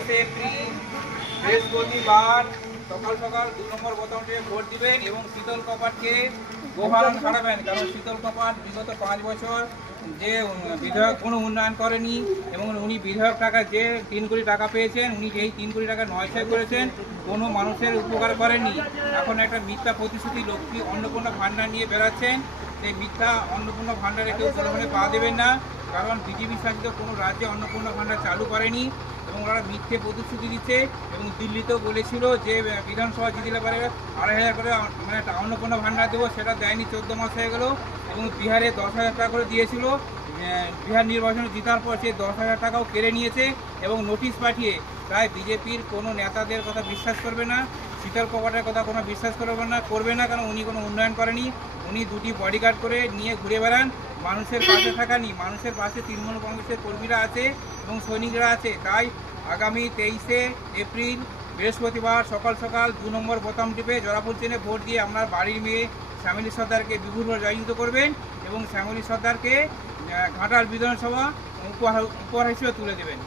23 April বৃহস্পতিবার সকাল সকাল 2 নম্বর বোতামে ভোট দিবেন এবং শীতল কপাটকে গোহারান খাড়াবেন। কারণ শীতল কপাট বিগত 5 বছর যে বিধায়ক কোনো উন্নয়ন করেনি এবং উনি বিধায়ক টাকা যে 3 কোটি টাকা পেয়েছেন, উনি যেই 3 কোটি টাকা নয়ছয় করেছেন, কোনো মানুষের উপকার করেননি। এখন একটা মিথ্যা প্রতিশ্রুতি লক্ষ্মী অন্নপূর্ণা ভাণ্ডার নিয়ে বেড়াচ্ছেন। এই মিথ্যা অন্নপূর্ণা ভাণ্ডারে কেউ কোনোখানে পা দেবেন না, কারণ বিজেপি শাসিত কোনো রাজ্যে অন্নপূর্ণা ভাণ্ডার চালু করেনি এবং ওরা মিথ্যে প্রতিশ্রুতি দিচ্ছে। এবং দিল্লিতেও বলেছিল যে বিধানসভা জিতলে পারে 2,500 করে মানে অন্নপূর্ণা ভাণ্ডার দেবো, সেটা দেয়নি, 14 মাস হয়ে গেল। এবং বিহারে 10,000 টাকা করে দিয়েছিল, বিহার নির্বাচনে জেতার পর সে 10,000 টাকাও কেড়ে নিয়েছে এবং নোটিশ পাঠিয়ে। তাই বিজেপির কোনো নেতাদের কথা বিশ্বাস করবে না, শীতল কপাটের কথা কোনো বিশ্বাস করবে না, কারণ উনি কোনো উন্নয়ন করেনি। উনি 2টি বডিগার্ড করে নিয়ে ঘুরে বেড়ান, মানুষের পাশে থাকানি। মানুষের পাশে তৃণমূল কংগ্রেসের কর্মীরা আছে এবং সৈনিকরা আছে। তাই আগামী 23 এপ্রিল বৃহস্পতিবার সকাল সকাল 2 নম্বর বোতাম টিপে জোড়াফুল চেনে ভোট দিয়ে আপনার বাড়ির মেয়ে শ্যামলী সর্দারকে বিপুলভাবে জয়যুক্ত করবেন এবং শ্যামলী সর্দারকে ঘাটাল বিধানসভা উপহার হিসেবে তুলে দেবেন।